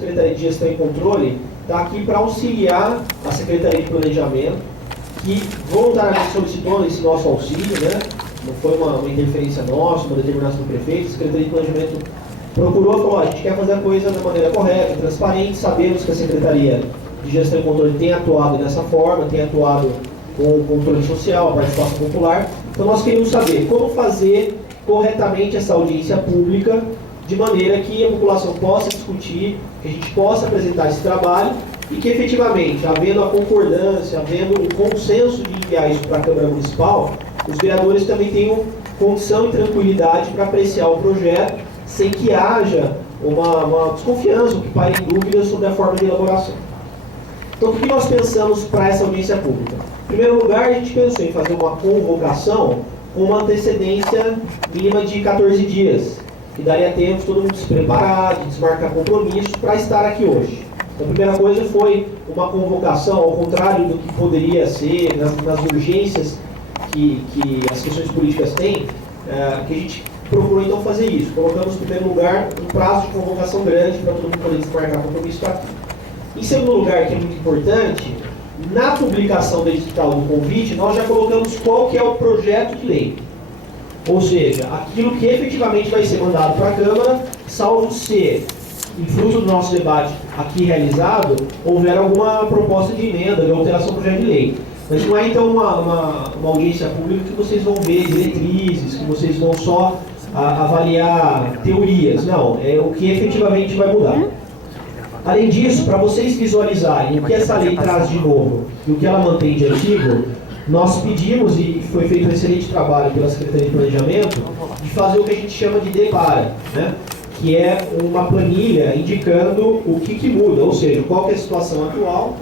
Secretaria de Gestão e Controle está aqui para auxiliar a Secretaria de Planejamento, que voluntariamente solicitou esse nosso auxílio, né? Não foi uma interferência nossa, uma determinação do prefeito. A Secretaria de Planejamento procurou e falou: a gente quer fazer a coisa da maneira correta, transparente. Sabemos que a Secretaria de Gestão e Controle tem atuado dessa forma, tem atuado com o controle social, a participação popular. Então nós queríamos saber como fazer corretamente essa audiência pública, de maneira que a população possa discutir, que a gente possa apresentar esse trabalho e que efetivamente, havendo a concordância, havendo o consenso de enviar isso para a Câmara Municipal, os vereadores também tenham condição e tranquilidade para apreciar o projeto, sem que haja uma desconfiança, ou que parem dúvidas sobre a forma de elaboração. Então, o que nós pensamos para essa audiência pública? Em primeiro lugar, a gente pensou em fazer uma convocação com uma antecedência mínima de 14 dias, que daria tempo de todo mundo se preparar, de desmarcar compromisso para estar aqui hoje. Então, a primeira coisa foi uma convocação, ao contrário do que poderia ser nas urgências que as questões políticas têm, que a gente procurou então fazer isso. Colocamos, em primeiro lugar, um prazo de convocação grande para todo mundo poder desmarcar compromisso para aqui. Em segundo lugar, que é muito importante, na publicação do edital do convite, nós já colocamos qual que é o projeto de lei. Ou seja, aquilo que efetivamente vai ser mandado para a Câmara, salvo se, em fruto do nosso debate aqui realizado, houver alguma proposta de emenda, de alteração do projeto de lei. Mas não é então uma audiência pública que vocês vão ver diretrizes, que vocês vão só avaliar teorias. Não, é o que efetivamente vai mudar. Além disso, para vocês visualizarem o que essa lei traz de novo e o que ela mantém de antigo, nós pedimos, e foi feito um excelente trabalho pela Secretaria de Planejamento, de fazer o que a gente chama de depara, né? Que é uma planilha indicando o que muda, ou seja, qual que é a situação atual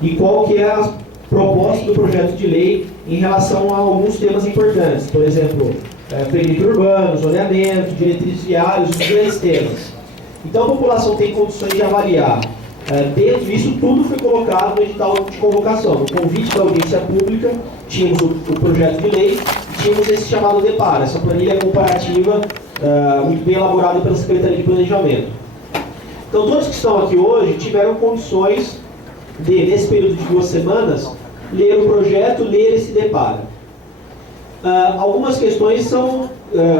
e qual que é a proposta do projeto de lei em relação a alguns temas importantes. Por exemplo, perímetro urbano, zoneamento, diretrizes viários, os grandes temas. Então a população tem condições de avaliar. Dentro disso, tudo foi colocado no edital de convocação. No convite da audiência pública, tínhamos o projeto de lei e tínhamos esse chamado depara, essa planilha comparativa muito bem elaborada pela Secretaria de Planejamento. Então todos que estão aqui hoje tiveram condições de, nesse período de 2 semanas, ler o projeto, ler esse depara. Algumas questões são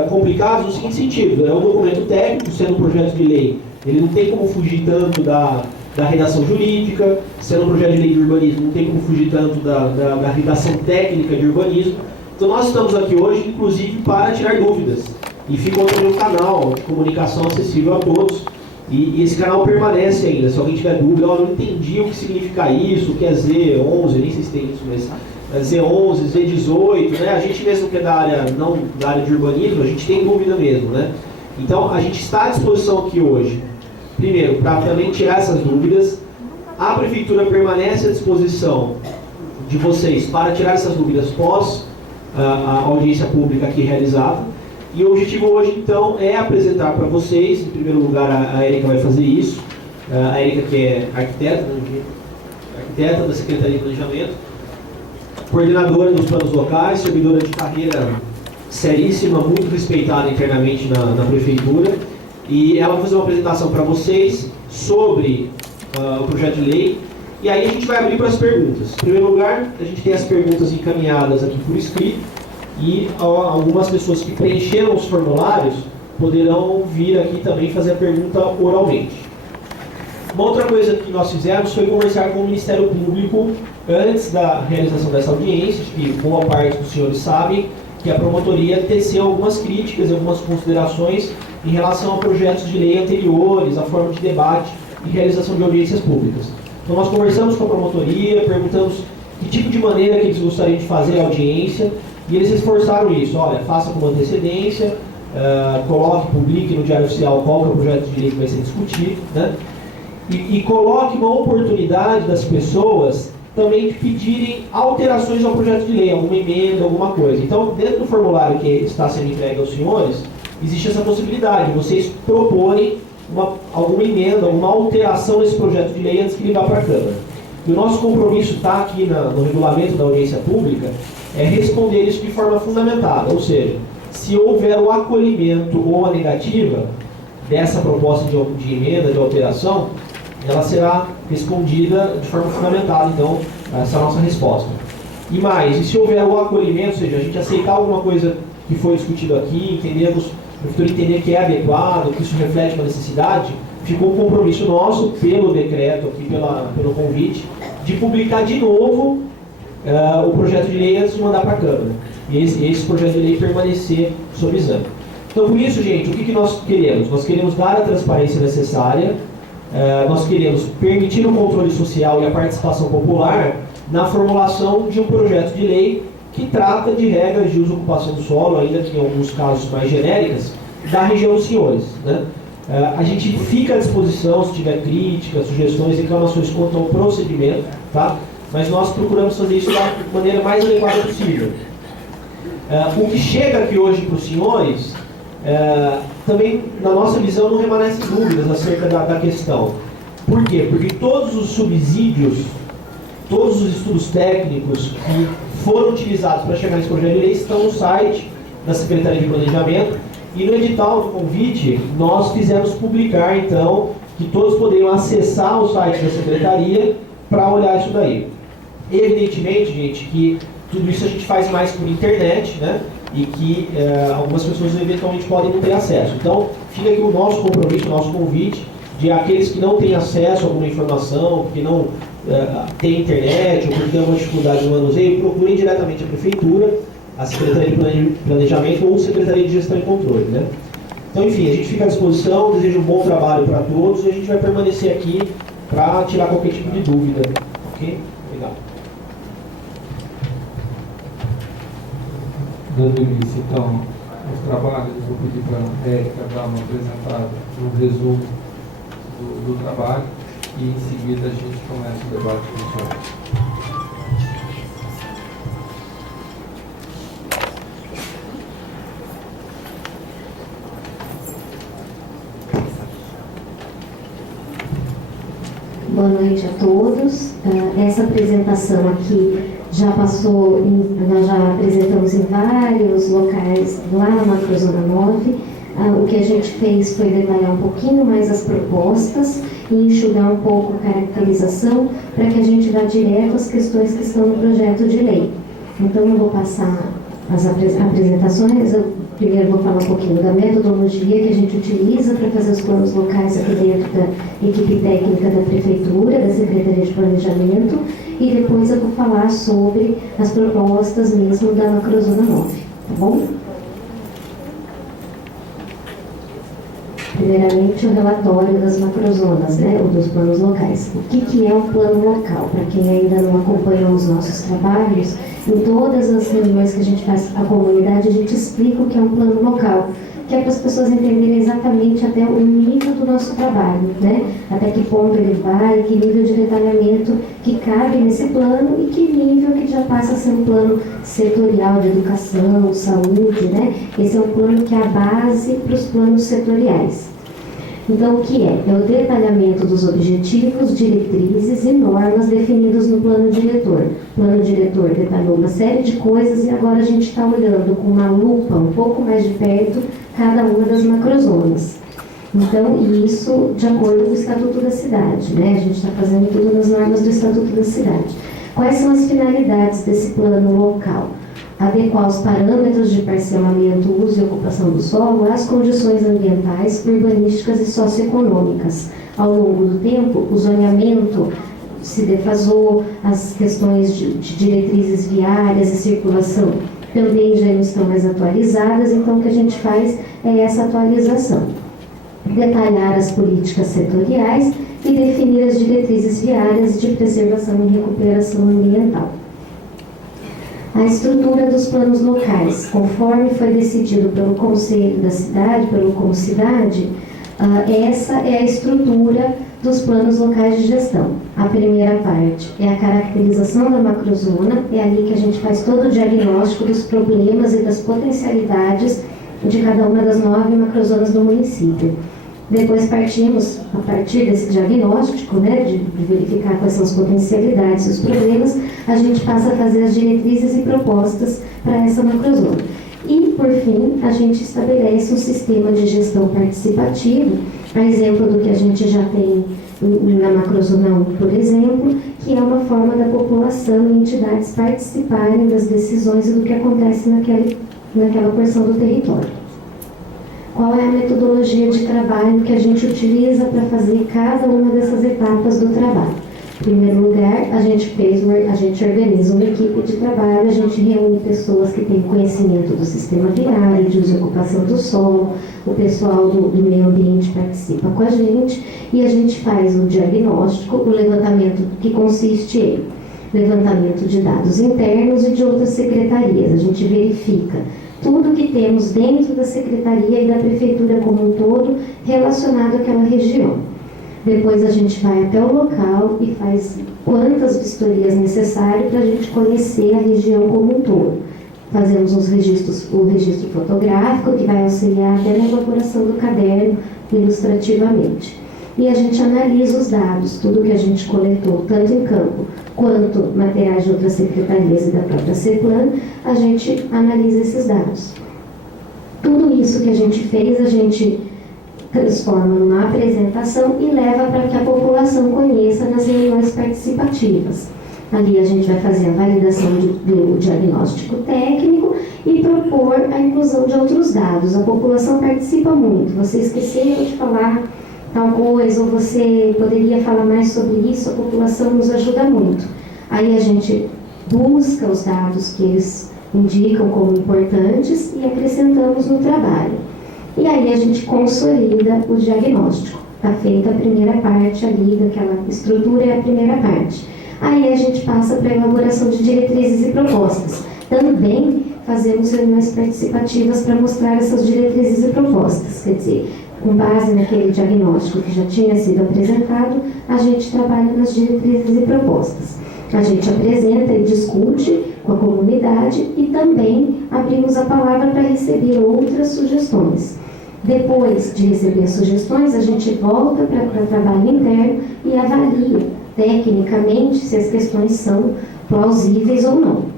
complicadas no seguinte sentido: é um documento técnico, sendo um projeto de lei, ele não tem como fugir tanto da redação jurídica, sendo um projeto de lei de urbanismo, não tem como fugir tanto da redação técnica de urbanismo. Então nós estamos aqui hoje, inclusive, para tirar dúvidas. E ficou também um canal de comunicação acessível a todos. E esse canal permanece ainda. Se alguém tiver dúvida: eu não entendi o que significa isso, o que é Z11, nem sei se tem isso, mas Z11, Z18, né? A gente mesmo que é da área, não da área de urbanismo, a gente tem dúvida mesmo, né? Então a gente está à disposição aqui hoje, primeiro, para também tirar essas dúvidas. A Prefeitura permanece à disposição de vocês para tirar essas dúvidas pós a audiência pública aqui realizada. E o objetivo hoje, então, é apresentar para vocês, em primeiro lugar, a Érica vai fazer isso, a Érica, que é arquiteta da Secretaria de Planejamento, coordenadora dos planos locais, servidora de carreira seríssima, muito respeitada internamente na Prefeitura, e ela vai fazer uma apresentação para vocês sobre o projeto de lei, e aí a gente vai abrir para as perguntas. Em primeiro lugar, a gente tem as perguntas encaminhadas aqui por escrito, e algumas pessoas que preencheram os formulários poderão vir aqui também fazer a pergunta oralmente. Uma outra coisa que nós fizemos foi conversar com o Ministério Público antes da realização dessa audiência, que boa parte dos senhores sabem que a promotoria teceu algumas críticas e algumas considerações em relação a projetos de lei anteriores, a forma de debate e realização de audiências públicas. Então nós conversamos com a promotoria, perguntamos que tipo de maneira que eles gostariam de fazer a audiência, e eles esforçaram isso: olha, faça com antecedência, coloque, publique no Diário Oficial qual que é o projeto de lei que vai ser discutido, né? E coloque uma oportunidade das pessoas também de pedirem alterações ao projeto de lei, alguma emenda, alguma coisa. Então, dentro do formulário que está sendo entregue aos senhores, existe essa possibilidade de vocês proporem alguma emenda, alguma alteração nesse projeto de lei antes que ele vá para a Câmara. E o nosso compromisso está aqui no regulamento da audiência pública, é responder isso de forma fundamentada, ou seja, se houver o acolhimento ou a negativa dessa proposta de emenda, de alteração, ela será respondida de forma fundamentada, então, essa nossa resposta. E mais, e se houver o acolhimento, ou seja, a gente aceitar alguma coisa que foi discutido aqui, entendermos, o professor entender que é adequado, que isso reflete uma necessidade, ficou um compromisso nosso, pelo decreto aqui, pelo convite, de publicar de novo o projeto de lei antes de mandar para a Câmara. E esse projeto de lei permanecer sob exame. Então, por isso, gente, o que nós queremos? Nós queremos dar a transparência necessária, nós queremos permitir o controle social e a participação popular na formulação de um projeto de lei que trata de regras de uso e ocupação do solo, ainda que em alguns casos mais genéricas, da região dos senhores, né? A gente fica à disposição se tiver críticas, sugestões, reclamações quanto ao procedimento, tá? Mas nós procuramos fazer isso da maneira mais adequada possível. O que chega aqui hoje para os senhores, também, na nossa visão, não remanescem dúvidas acerca da questão. Por quê? Porque todos os subsídios, todos os estudos técnicos que foram utilizados para chegar nesse projeto de lei estão no site da Secretaria de Planejamento, e no edital do convite nós fizemos publicar, então, que todos poderiam acessar o site da Secretaria para olhar isso daí. Evidentemente, gente, que tudo isso a gente faz mais por internet, né? E que algumas pessoas eventualmente podem não ter acesso. Então, fica aqui o nosso compromisso, o nosso convite, de aqueles que não têm acesso a alguma informação, que não têm internet, ou porque têm alguma dificuldade no manuseio, procurem diretamente a Prefeitura, a Secretaria de Planejamento ou a Secretaria de Gestão e Controle, né? Então, enfim, a gente fica à disposição, desejo um bom trabalho para todos, e a gente vai permanecer aqui para tirar qualquer tipo de dúvida. Ok? Obrigado. Dando início, então, aos trabalhos, vou pedir para a Érica dar uma apresentada, um resumo do trabalho, e em seguida a gente começa o debate com o senhor. Boa noite a todos. Essa apresentação aqui já passou, nós já apresentamos em vários locais lá na Macrozona 9. O que a gente fez foi detalhar um pouquinho mais as propostas e enxugar um pouco a caracterização para que a gente vá direto às questões que estão no projeto de lei. Então, eu vou passar as apresentações. Eu primeiro vou falar um pouquinho da metodologia que a gente utiliza para fazer os planos locais aqui dentro da equipe técnica da Prefeitura, da Secretaria de Planejamento, e depois eu vou falar sobre as propostas mesmo da Macrozona 9, tá bom? Primeiramente, o relatório das macrozonas, né, ou dos planos locais. O que é um plano local? Para quem ainda não acompanhou os nossos trabalhos, em todas as reuniões que a gente faz com a comunidade, a gente explica o que é um plano local, que é para as pessoas entenderem exatamente até o nível do nosso trabalho, né? Até que ponto ele vai, que nível de detalhamento que cabe nesse plano e que nível que já passa a ser um plano setorial de educação, saúde, né? Esse é um plano que é a base para os planos setoriais. Então, o que é? É o detalhamento dos objetivos, diretrizes e normas definidos no plano diretor. O plano diretor detalhou uma série de coisas e agora a gente está olhando com uma lupa um pouco mais de perto cada uma das macrozonas. Então, isso de acordo com o Estatuto da Cidade, né? A gente está fazendo tudo nas normas do Estatuto da Cidade. Quais são as finalidades desse plano local? Adequar os parâmetros de parcelamento, uso e ocupação do solo às condições ambientais, urbanísticas e socioeconômicas. Ao longo do tempo, o zoneamento se defasou, as questões de diretrizes viárias e circulação também já não estão mais atualizadas, então o que a gente faz é essa atualização. Detalhar as políticas setoriais e definir as diretrizes viárias de preservação e recuperação ambiental. A estrutura dos planos locais, conforme foi decidido pelo Conselho da Cidade, pelo Concidade, essa é a estrutura dos planos locais de gestão. A primeira parte é a caracterização da macrozona, é ali que a gente faz todo o diagnóstico dos problemas e das potencialidades de cada uma das 9 macrozonas do município. Depois partimos, a partir desse diagnóstico, né, de verificar quais são as potencialidades e os problemas, a gente passa a fazer as diretrizes e propostas para essa macrozona. E, por fim, a gente estabelece um sistema de gestão participativo, a exemplo do que a gente já tem na macrozona 1, por exemplo, que é uma forma da população e entidades participarem das decisões e do que acontece naquela porção do território. Qual é a metodologia de trabalho que a gente utiliza para fazer cada uma dessas etapas do trabalho? Em primeiro lugar, a gente organiza uma equipe de trabalho, a gente reúne pessoas que têm conhecimento do sistema viário, de uso e ocupação do solo, o pessoal do meio ambiente participa com a gente e a gente faz o diagnóstico, o levantamento que consiste em levantamento de dados internos e de outras secretarias. A gente verifica tudo que temos dentro da secretaria e da prefeitura como um todo relacionado àquela região. Depois a gente vai até o local e faz quantas vistorias necessárias para a gente conhecer a região como um todo. Fazemos o registro fotográfico, que vai auxiliar até na elaboração do caderno ilustrativamente. E a gente analisa os dados, tudo que a gente coletou, tanto em campo quanto materiais de outras secretarias e da própria CEPLAN, a gente analisa esses dados. Tudo isso que a gente fez, a gente transforma numa apresentação e leva para que a população conheça nas reuniões participativas. Ali a gente vai fazer a validação do diagnóstico técnico e propor a inclusão de outros dados. A população participa muito. Você esqueceu de falar tal coisa, ou você poderia falar mais sobre isso, a população nos ajuda muito. Aí a gente busca os dados que eles indicam como importantes e acrescentamos no trabalho. E aí a gente consolida o diagnóstico. Está feita a primeira parte ali daquela estrutura, é a primeira parte. Aí a gente passa para a elaboração de diretrizes e propostas. Também fazemos reuniões participativas para mostrar essas diretrizes e propostas. Quer dizer, com base naquele diagnóstico que já tinha sido apresentado, a gente trabalha nas diretrizes e propostas. A gente apresenta e discute com a comunidade e também abrimos a palavra para receber outras sugestões. Depois de receber as sugestões, a gente volta para o trabalho interno e avalia tecnicamente se as questões são plausíveis ou não.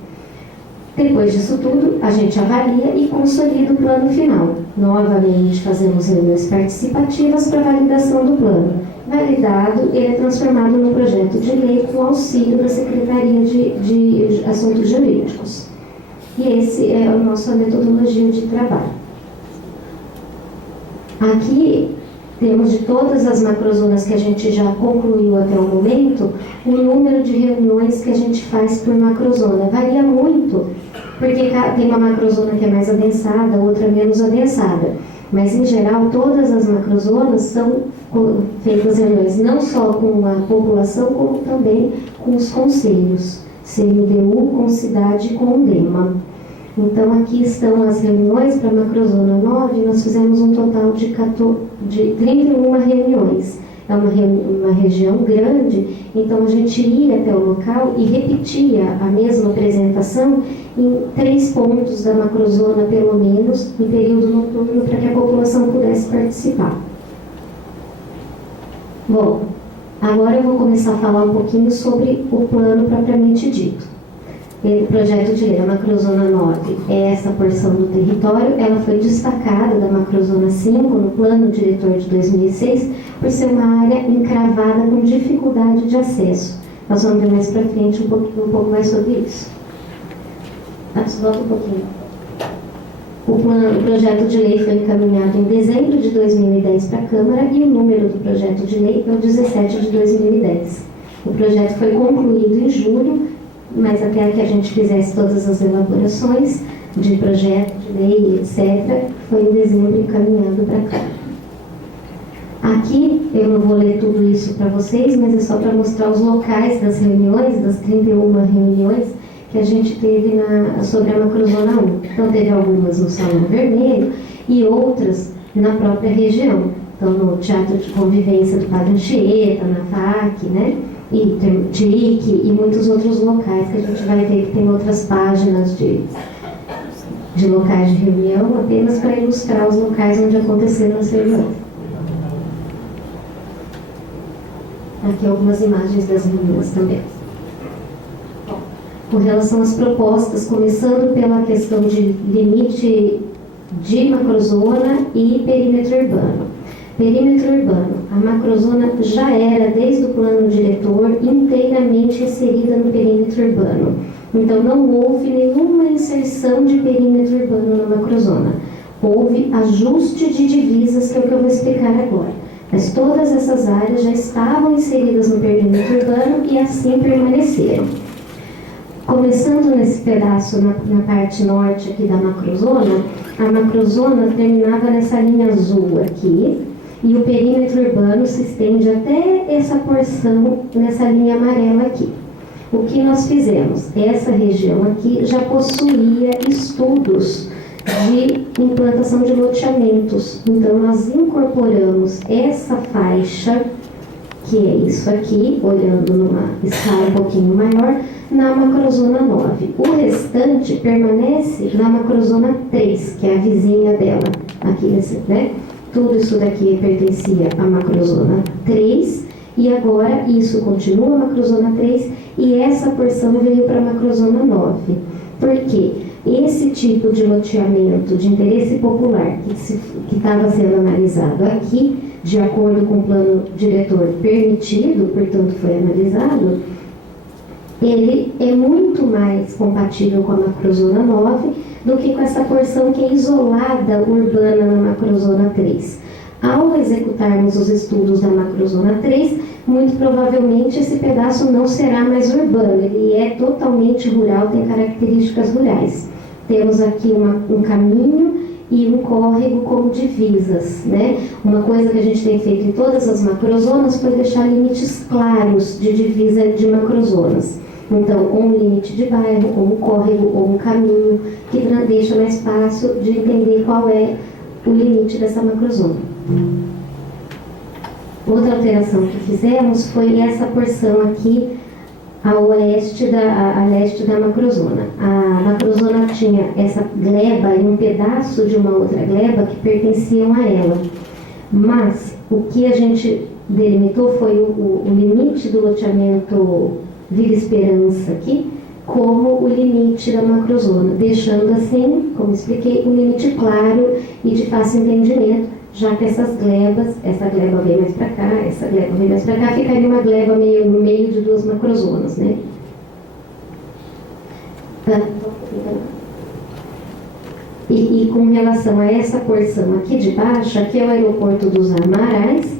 Depois disso tudo, a gente avalia e consolida o plano final. Novamente, fazemos reuniões participativas para validação do plano. Validado, ele é transformado num projeto de lei com auxílio da Secretaria de Assuntos Jurídicos. E esse é a nossa metodologia de trabalho. Aqui temos de todas as macrozonas que a gente já concluiu até o momento, o número de reuniões que a gente faz por macrozona. Varia muito, porque tem uma macrozona que é mais adensada, outra menos adensada. Mas, em geral, todas as macrozonas são feitas reuniões não só com a população, como também com os conselhos, CMDU, com cidade e com o DEMA. Então, aqui estão as reuniões para a macrozona 9, nós fizemos um total de 31 reuniões. É uma região grande, então a gente ia até o local e repetia a mesma apresentação em 3 pontos da macrozona, pelo menos, em período noturno, para que a população pudesse participar. Bom, agora eu vou começar a falar um pouquinho sobre o plano propriamente dito. O projeto de lei da macrozona 9 é essa porção do território. Ela foi destacada da macrozona 5 no plano diretor de 2006 por ser uma área encravada com dificuldade de acesso. Nós vamos ver mais para frente um pouco mais sobre isso. Volta um pouquinho. O projeto de lei foi encaminhado em dezembro de 2010 para a Câmara e o número do projeto de lei é o 17 de 2010. O projeto foi concluído em julho, mas até que a gente fizesse todas as elaborações de projeto, de lei, etc., foi em dezembro encaminhado para cá. Aqui, eu não vou ler tudo isso para vocês, mas é só para mostrar os locais das reuniões, das 31 reuniões que a gente teve sobre a macrozona 1. Então, teve algumas no Salão Vermelho e outras na própria região. Então, no Teatro de Convivência do Padre Anchieta, na FAC, né? E TIC e muitos outros locais que a gente vai ver que tem outras páginas de locais de reunião, apenas para ilustrar os locais onde aconteceram as reuniões. Aqui algumas imagens das reuniões também. Com relação às propostas, começando pela questão de limite de macrozona e perímetro urbano. Perímetro urbano. A macrozona já era, desde o plano diretor, inteiramente inserida no perímetro urbano. Então, não houve nenhuma inserção de perímetro urbano na macrozona. Houve ajuste de divisas, que é o que eu vou explicar agora. Mas todas essas áreas já estavam inseridas no perímetro urbano e assim permaneceram. Começando nesse pedaço, na parte norte aqui da macrozona, a macrozona terminava nessa linha azul aqui, e o perímetro urbano se estende até essa porção nessa linha amarela aqui. O que nós fizemos? Essa região aqui já possuía estudos de implantação de loteamentos. Então, nós incorporamos essa faixa, que é isso aqui, olhando numa escala um pouquinho maior, na macrozona 9. O restante permanece na macrozona 3, que é a vizinha dela, aqui nesse, né? Tudo isso daqui pertencia à macrozona 3, e agora isso continua a macrozona 3, e essa porção veio para a macrozona 9. Por quê? Esse tipo de loteamento de interesse popular que estava sendo analisado aqui, de acordo com o plano diretor permitido, portanto foi analisado, ele é muito mais compatível com a macrozona 9 do que com essa porção que é isolada urbana na macrozona 3. Ao executarmos os estudos da macrozona 3, muito provavelmente esse pedaço não será mais urbano, ele é totalmente rural, tem características rurais. Temos aqui um caminho e um córrego como divisas, né? Uma coisa que a gente tem feito em todas as macrozonas foi deixar limites claros de divisa de macrozonas. Então, ou um limite de bairro, ou um córrego, ou um caminho, que deixa mais fácil de entender qual é o limite dessa macrozona. Outra alteração que fizemos foi essa porção aqui a leste da macrozona. A macrozona tinha essa gleba e um pedaço de uma outra gleba que pertenciam a ela. Mas o que a gente delimitou foi o limite do loteamento Vila Esperança aqui como o limite da macrozona, deixando assim, como expliquei, um limite claro e de fácil entendimento, já que essas glebas, essa gleba vem mais para cá, essa gleba vem mais para cá, ficaria uma gleba meio no meio de duas macrozonas, né? E com relação a essa porção aqui de baixo, aqui é o aeroporto dos Amarais,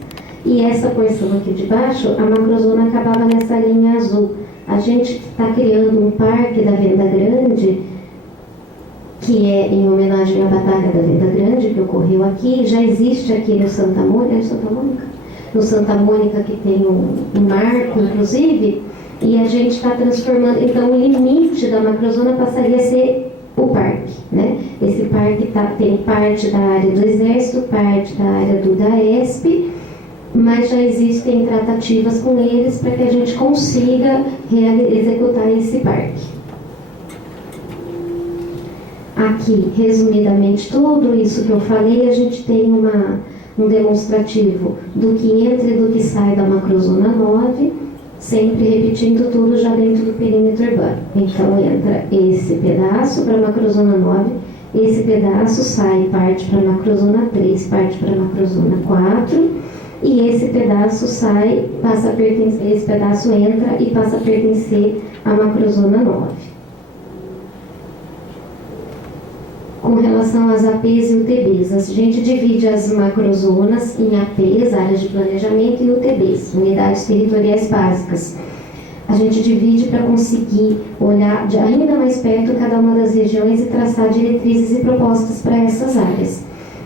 e essa porção aqui de baixo, a macrozona acabava nessa linha azul. A gente está criando um parque da Venda Grande, que é em homenagem à Batalha da Venda Grande, que ocorreu aqui. Já existe aqui no Santa Mônica, no Santa Mônica, que tem um marco, inclusive, e a gente está transformando. Então, o limite da macrozona passaria a ser o parque, né? Esse parque tem parte da área do Exército, parte da área do DAESP, mas já existem tratativas com eles para que a gente consiga executar esse parque. Aqui, resumidamente, tudo isso que eu falei, a gente tem um demonstrativo do que entra e do que sai da macrozona 9, sempre repetindo tudo já dentro do perímetro urbano. Então, entra esse pedaço para a macrozona 9, esse pedaço sai, parte para a macrozona 3, parte para a macrozona 4, e esse pedaço sai, passa a pertencer, esse pedaço entra e passa a pertencer à macrozona 9. Com relação às APs e UTBs, a gente divide as macrozonas em APs, áreas de planejamento, e UTBs, unidades territoriais básicas. A gente divide para conseguir olhar ainda mais perto cada uma das regiões e traçar diretrizes e propostas para essas áreas.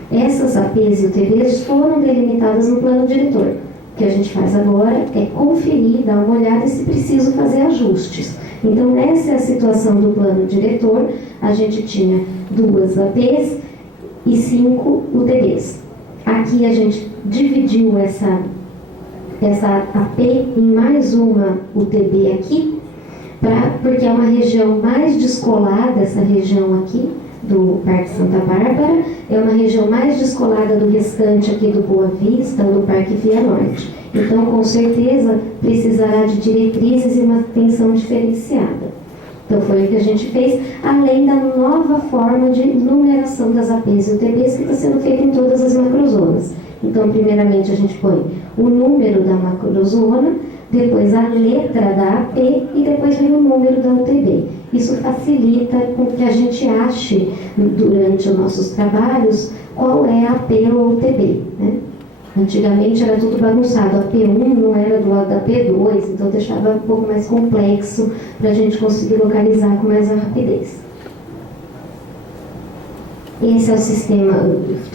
Essas APs e UTBs foram delimitadas no plano diretor. O que a gente faz agora é conferir, dar uma olhada e, se preciso, fazer ajustes. Então, essa é a situação do plano diretor. A gente tinha 2 APs e 5 UTBs. Aqui a gente dividiu essa AP em mais uma UTB aqui, porque é uma região mais descolada, essa região aqui do Parque Santa Bárbara, é uma região mais descolada do restante aqui do Boa Vista, do Parque Via Norte. Então, com certeza, precisará de diretrizes e uma atenção diferenciada. Então, foi o que a gente fez, além da nova forma de numeração das APs e UTBs que está sendo feita em todas as macrozonas. Então, primeiramente, a gente põe o número da macrozona, depois a letra da AP e depois vem o número da UTB. Isso facilita com que a gente ache, durante os nossos trabalhos, qual é a AP ou UTB, né? Antigamente era tudo bagunçado, a P1 não era do lado da P2, então deixava um pouco mais complexo para a gente conseguir localizar com mais rapidez. Esse é o sistema,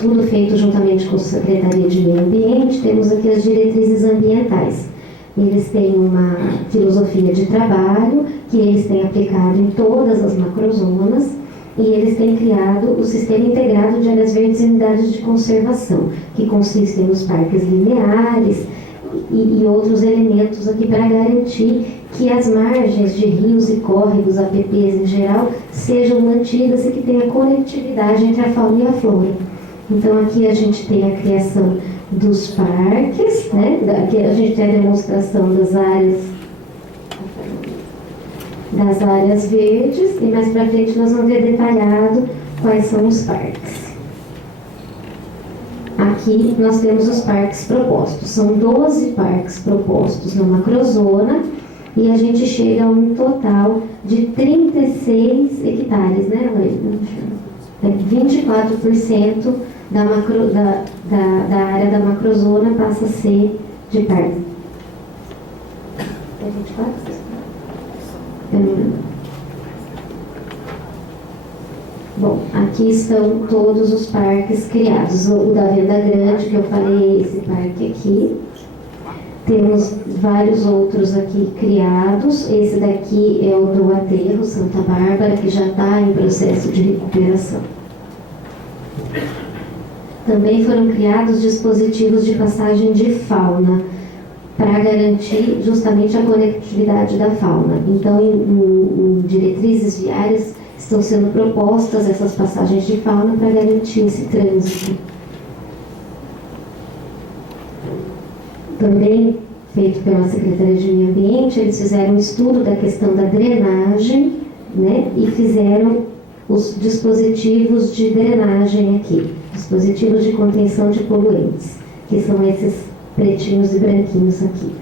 tudo feito juntamente com a Secretaria de Meio Ambiente. Temos aqui as diretrizes ambientais. Eles têm uma filosofia de trabalho que eles têm aplicado em todas as macrozonas, e eles têm criado o Sistema Integrado de Áreas Verdes e Unidades de Conservação, que consistem nos parques lineares e outros elementos aqui para garantir que as margens de rios e córregos, APPs em geral, sejam mantidas e que tenha conectividade entre a fauna e a flora. Então aqui a gente tem a criação dos parques, né? Aqui a gente tem a demonstração das áreas verdes, e mais para frente nós vamos ver detalhado quais são os parques. Aqui nós temos os parques propostos. São 12 parques propostos na macrozona, e a gente chega a um total de 36 hectares, né, Lorena? 24% da área da macrozona passa a ser de parque. É 24%? Bom, aqui estão todos os parques criados. O da Venda Grande, que eu falei, esse parque aqui. Temos vários outros aqui criados. Esse daqui é o do Aterro Santa Bárbara, que já está em processo de recuperação. Também foram criados dispositivos de passagem de fauna, para garantir justamente a conectividade da fauna. Então, em diretrizes viárias, estão sendo propostas essas passagens de fauna para garantir esse trânsito. Também, feito pela Secretaria de Meio Ambiente, eles fizeram um estudo da questão da drenagem, né, e fizeram os dispositivos de drenagem aqui, dispositivos de contenção de poluentes, que são esses pretinhos e branquinhos aqui.